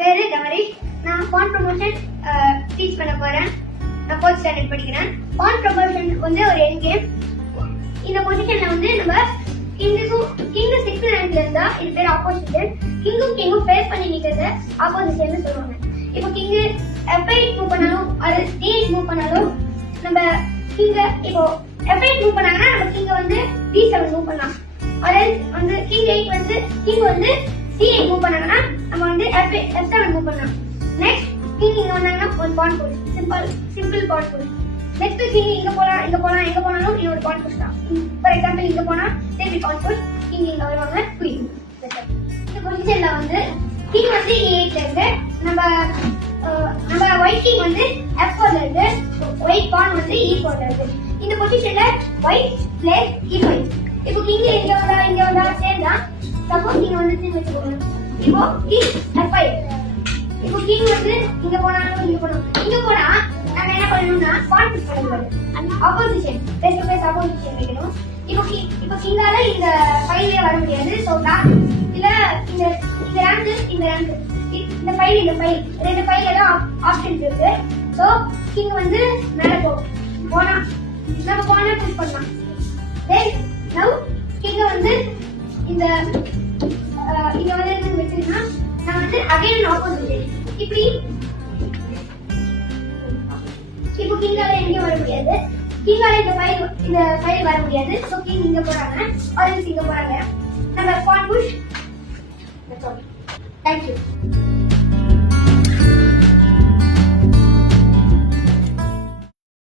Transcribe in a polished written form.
பேரு தமரேஷ். நான் பான் promotion teach பண்ண போறேன். நான் 4th ஸ்டாண்டர்ட் படிக்கிறேன். பான் ப்ரமோஷன் வந்து ஒரு எண்ட் கேம். இந்த பொசிஷன்ல வந்து நம்ம கிங் 6th ரேங்க்ல இருந்தா இது பேர் ஆப்போசிஷன். கிங்கும் ஃபேஸ் பண்ணி நிக்கிறது ஆப்போசிஷன் சொல்லுவாங்க. இப்போ கிங் F8 மூவ் பண்ணாலும் அது D8 மூவ் பண்ணாலும் நம்ம கிங்க இப்போ F8 மூவ் பண்ணாங்கன்னா நம்ம கிங்க வந்து D7 மூவ் பண்ணலாம். அதாவது வந்து கிங் வந்து C8 மூவ் பண்ணாங்கன்னா நம்ம வந்து F7 மூவ் பண்ணலாம். நெக்ஸ்ட் கிங் இங்க வந்தாங்கன்னா ஒரு pawn push, simple pawn push. Next king இங்க போனாலும் இது ஒரு பான் புஷ் தான். ஃபார் எக்ஸாம்பிள் இங்க போனா திருப்பி பான் புஷ், கிங் இங்க வருவாங்க, குயின். இந்த பொசிஷன்ல வந்து கிங் வந்து E8 ல இருக்கு, நம்ம ஒயிட் கிங் வந்து F4 ல இருக்கு, ஒயிட் பான் வந்து E4 ல இருக்கு. இந்த பொசிஷன்ல ஒயிட் பிளேஸ் E5. இப்போ கிங் இங்க வந்தா சேர்ந்தா சப்போஸ் நீங்க வந்து திரும்பி வச்சுக்கோங்க. இப்போ கிங் F5. இப்போ கிங் வந்து இங்க போனா நாங்க என்ன பண்ணணும்னா பான் புஷ் பண்ணணும். Opposition face to face opposition வைக்கணும். இப்போ கிங்கால இந்த ஃபைலே வர முடியாது. சோ இல்ல இந்த ரேங்க் இந்த ஃபைல் ரெண்டு ஃபைல்ல தான் ஆப்ஷன்ஸ் இருக்கு. சோ கிங் வந்து மேல போனா நம்ம பானை புஷ் பண்ணலாம். தென் நவ கிங் வந்து இந்த இங்க வந்து வெச்சிருக்கா நான் வந்து அகைன் ஆப்போசிஷன் இப்படி. இப்போ கிங்கால எங்க வர முடியாது, கிங்கால இந்த ஃபைல் வர முடியாது. சோ கிங் இங்க போறாங்க, ஆரஞ்சு இங்க போறாங்க. நம்ம pawn push. That's all. Thank you.